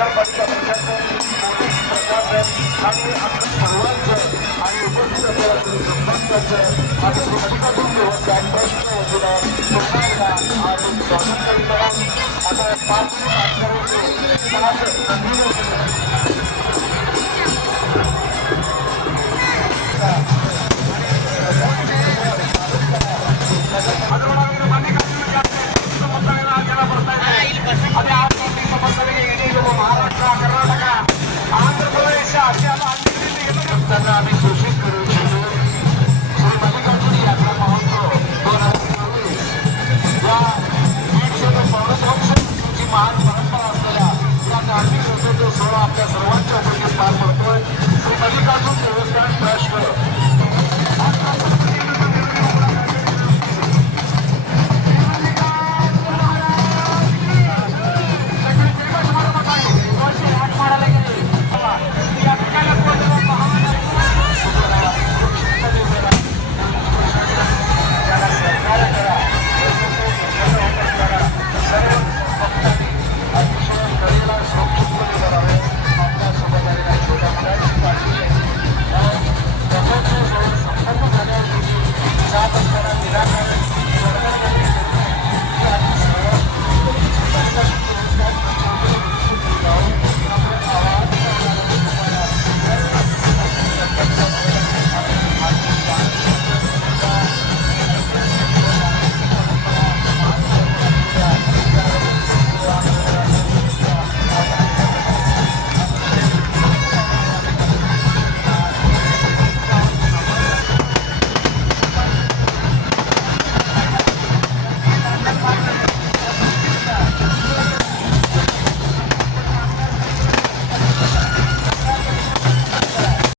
नगरपालिका प्रशासन आणि आपण सर्वांचं आणि उपस्थित असलेल्या संस्थांचं आणि मल्लिकार्जुन देवस्थान ट्रस्टच्या वतीनं पुन्हा एकदा हार्दिक स्वागत करीत आहोत. आता 5 मिनिट आत महाराष्ट्र कर्नाटक आंध्र प्रदेश त्यांना आम्ही घोषित करू इच्छितो. श्री मल्लिकार्जुन यात्रा महोत्सव 2024 या 150 महान परंपरा असलेल्या या धार्मिक उत्सवाचा सोहळा आपल्या सर्वांच्या उपस्थितीत पार पडतोय. श्री मल्लिकार्जुन देवस्थान ट्रस्ट